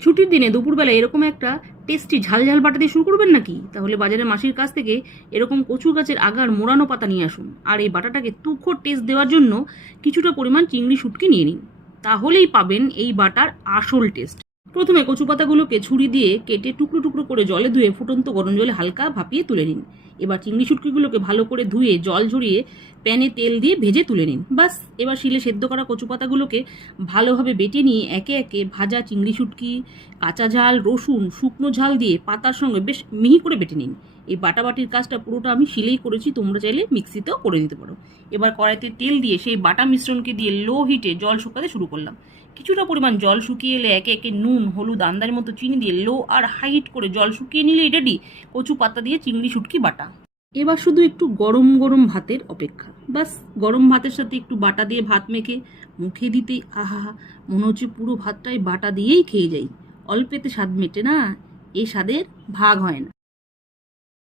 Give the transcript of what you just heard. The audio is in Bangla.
ছুটির দিনে দুপুরবেলা এরকম একটা টেস্টি ঝাল ঝাল বাটা দিয়ে শুরু করবেন নাকি? তাহলে বাজারে মাসির কাছ থেকে এরকম কচু গাছের আগার মোড়ানো পাতা নিয়ে আসুন, আর এই বাটাটাকে তুখোড় টেস্ট দেওয়ার জন্য কিছুটা পরিমাণ চিংড়ি শুটকি নিয়ে নিন। তাহলেই পাবেন এই বাটার আসল টেস্ট। প্রথমে কচু পাতাগুলোকে ছুরি দিয়ে কেটে টুকরো টুকরো করে জলে ধুয়ে ফুটন্ত গরম জলে হালকা ভাপিয়ে তুলে নিন। এবার চিংড়ি শুটকিগুলোকে ভালো করে ধুয়ে জল ঝরিয়ে প্যানে তেল দিয়ে ভেজে তুলে নিন। বাস, এবার শিলে সেদ্ধ করা কচু পাতাগুলোকে ভালোভাবে বেটে নিয়ে একে একে ভাজা চিংড়ি শুটকি, কাঁচা ঝাল, রসুন, শুকনো ঝাল দিয়ে পাতার সঙ্গে বেশ মিহি করে বেটে নিন। এই বাটাবাটির কাজটা পুরোটা আমি শিলেই করেছি, তোমরা চাইলে মিক্সিতেও করে দিতে পারো। এবার কড়াইতে তেল দিয়ে সেই বাটা মিশ্রণকে দিয়ে লো হিটে জল শুকাতে শুরু করলাম। কিছুটা পরিমাণ জল শুকিয়ে এলে একে একে নুন, হলুদ, আন্দাজের মতো চিনি দিয়ে লো আর হাই হিট করে জল শুকিয়ে নিলেই রেডি কচু পাতা দিয়ে চিংড়ি শুটকি বাটা। এবার শুধু একটু গরম গরম ভাতের অপেক্ষা। বাস, গরম ভাতের সাথে একটু বাটা দিয়ে ভাত মেখে মুখে দিতেই আহা, মনে হচ্ছে পুরো ভাতটাই বাটা দিয়েই খেয়ে যাই। অল্পেতে স্বাদ মেটে না, এ স্বাদের ভাগ হয় না।